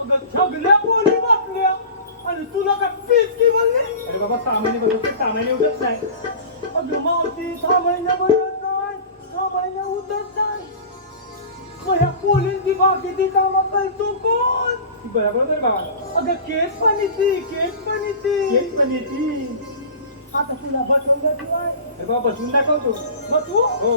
अगं सगळ्या पोरी बसल्या आणि तुला काय पीच की म्हणली अरे बाबा सामान्य बरोबर सामान्य उठत नाही अगं मावती 6 महिने बनत नाही 6 महिने उतरत नाही मग ह्या पोलींची बाकीची कामं करतो कोण बरोबर तर बाबा अगं केस पण येते येत पण येते आता तुला बसवल्याशिवाय अरे बाबा बसून दाखवतो बसवू हो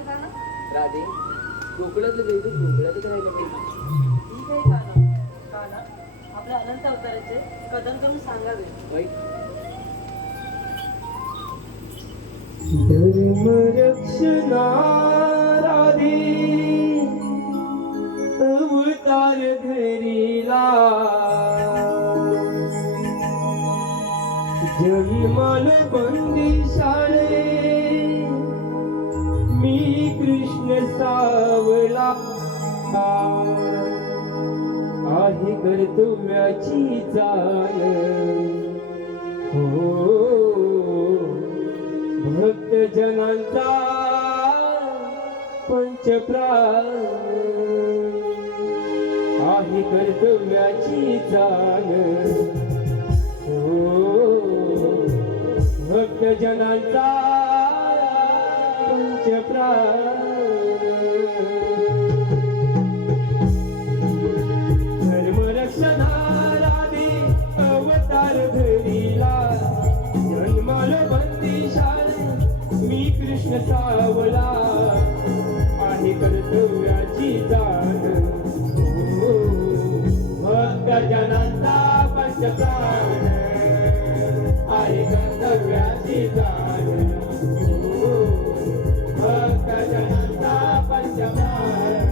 चालेल का ना? राधे गोकुळातलं जायचं गोकुळातच राहिलं पाहिजे. ठीक आहे का ना आपल्या अनंत अवताराचे कथन करून सांगावे. वाईट धर्म रक्षणा राधे अवतार धरीला जन्माल बंदी शाळे मी कृष्ण सावला आहे कर्तव्याची जाण हो भक्त जनांचा पंचप्राण आहे कर्तव्याची जाण हो भक्त जनांचा पंचप्राण धर्मरक्षणा राधे अवतार धरीला जन्माल बंदी शाळे मी कृष्ण सावला आहे कर्तव्याची जाण हो भक्त जनांचा पंचप्राण आहे कर्तव्याची जाण हो भक्त जनांचा पंचप्राण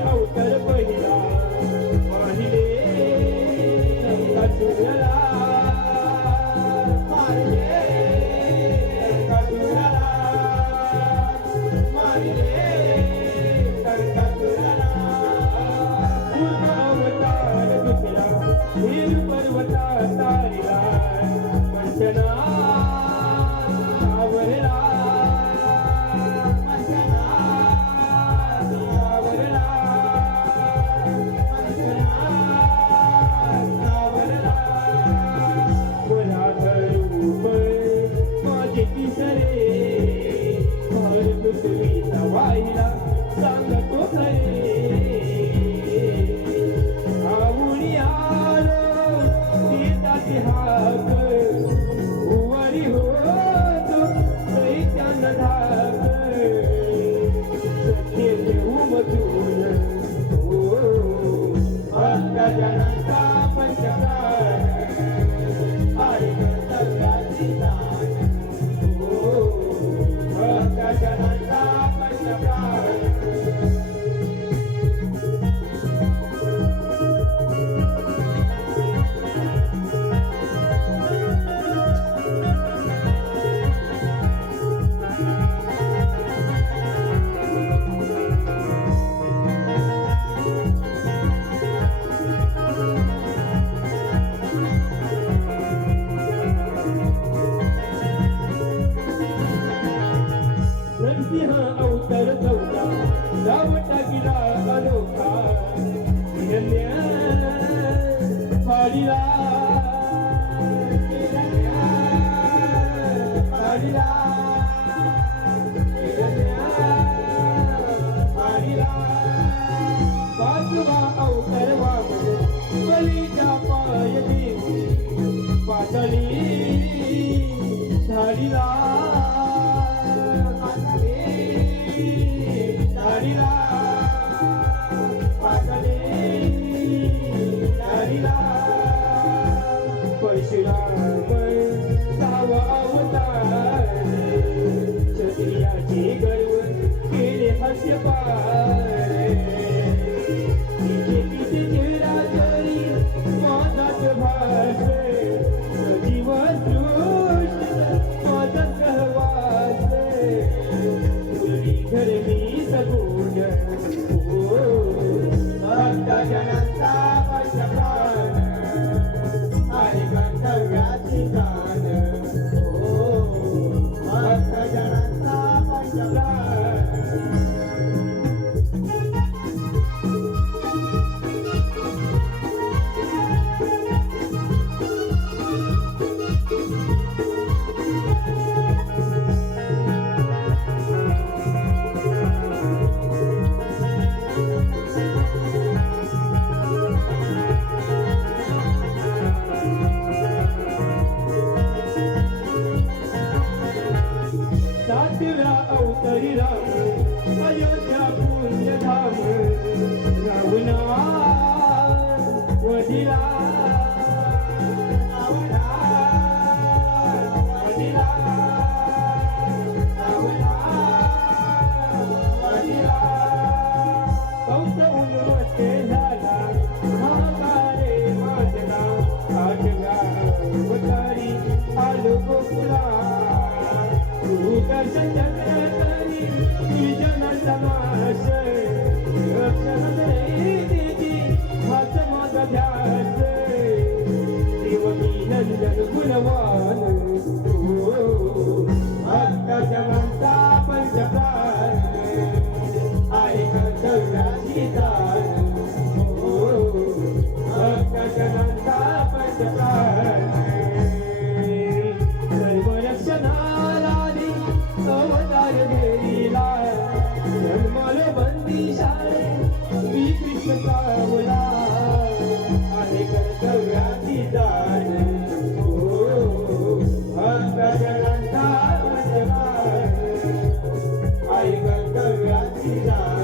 अवतार पहिला पाहिले कचुरला मारिले कचुरला मारिले कचुरला अवतार दुसरा वीर पर्वता तारिला वंदना आवरला वाईला सांगतो खरे आवडी आलो देताची हाक उवारी होतो दैत्यानं धाक सत्य उमजून हो भक्त जनांचा पंचप्राण आहे कर्तव्याची जाण हो भक्त जनांचा नरसिंह अवतार चौथा दावटा गिरा अनोखा हिरण्या फाडीला फाडीला हिरण्या फाडीला पाचवा अवतार वामन बलीचा पाय देऊ पातळी झाडीला परशुराम सावा अवतार क्षत्रियाची गर्व केले हास्य पार तिचे चेहरा जरी माझाच भास सजीव दृष्ट माझा सहवास मुरली घर मी सगोड धाम अयोध्या पुण्यधाम राहुना वदिला रावणा वदिला रावणा वदिला कंस उन्मत्ते झाला महाकारे माजला आठगा अवतारी आलो गोकुळा तू दर्शन करी विजन समास रक्षण देती हाच माझा ध्यास देवकी नंदन गुणवान हक्काच्या मानता पंचप्राण आहे कर्तव्याची दान हक्काच्या मानता पंचप्राण सर्व रक्षणाला अवतार घेरीला जन्मालो बंदी शाळे मी कृष्ण पावला आहे कर्तव्याची दान हक्काच्या नांदा आहे कर्तव्याची दान